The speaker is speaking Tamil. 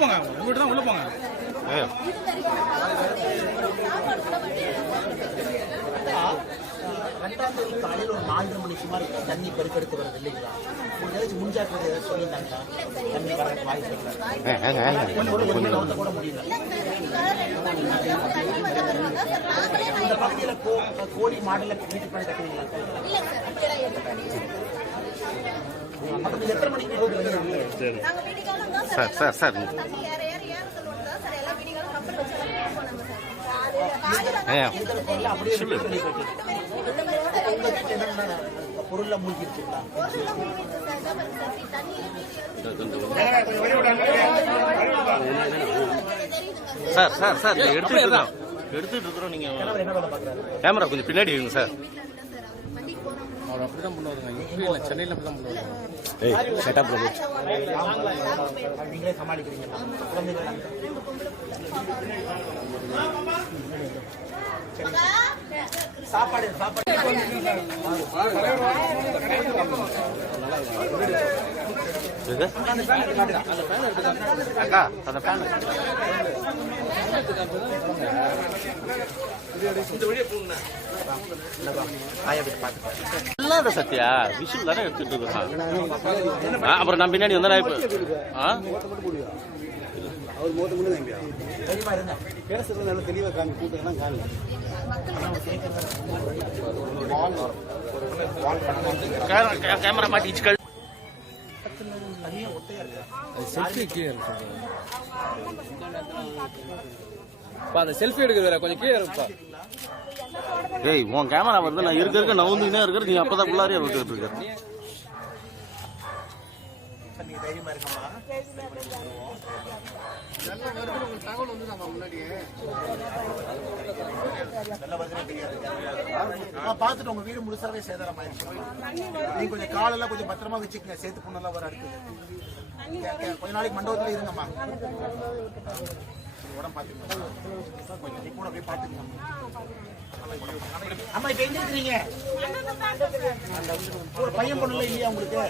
போங்க, உங்ககிட்ட தான் உள்ள போங்க. காலையில் ஒரு 4 மணி சுமார் தண்ணி பெருக்கெடுத்து வருது இல்லைங்களா? ஏதாச்சும் முன்ஜாக்கிரதை ஏதாச்சும் சொல்லியிருந்தாங்களா? தண்ணி வர வாய்ப்பு கூட முடியல. இந்த பகுதியில் கோழி மாடல வீட்டு பண்ணி கட்டுவீங்களா? எத்தனை மணிக்கு சார் பொருள்ல மூழ்கிருச்சுங்களா? சார் எடுத்துட்டு இருக்கிறோம். நீங்க கேமரா கொஞ்சம் பின்னாடி வைங்க சார். அவர் அப்படிதான் பண்ணுவாருங்க. சென்னையில் அப்படிதான் பண்ணுவாங்க. நீங்களே சமாளிக்கிறீங்களா? சாப்பாடு அக்கா அந்த ஃபேன் இல்லாத சத்யா விஷயம் தானே எடுத்துட்டு இருக்கான். அப்புறம் நான் பின்னாடி வந்தா இப்ப அவர் மோத முடியாது. பேசுறது நல்லா தெளிவாக காமி கூட்டம் காமி கேமரா மாட்டிச்சு. அந்த செல்ஃபி எடுக்கிறதுல கொஞ்சம் கீழே இருப்பா. ஏய் உன் கேமரா வருது, நான் இருக்க நவுந்துனே இருக்கிற, நீ அப்பதான் பிள்ளாரியா விட்டுட்டு இருக்க. பாத்துட்டு உங்க வீடு முழுசாவே சேதாரம் ஆயிடுச்சு. நீங்க கொஞ்சம் காலெல்லாம் கொஞ்சம் பத்திரமா வச்சுக்கங்க. சேர்த்து பொண்ணெல்லாம் வர அடுத்து கொஞ்ச நாளைக்கு மண்டபத்துல இருங்கம்மா. உடம்பு பாத்துக்கோங்க. கொஞ்சம் கூட அப்படியே பாத்துக்கோங்க. அம்மா இப்ப எங்க இருக்கிறீங்க? பையன் பொண்ணுல இல்லையா உங்களுக்கு?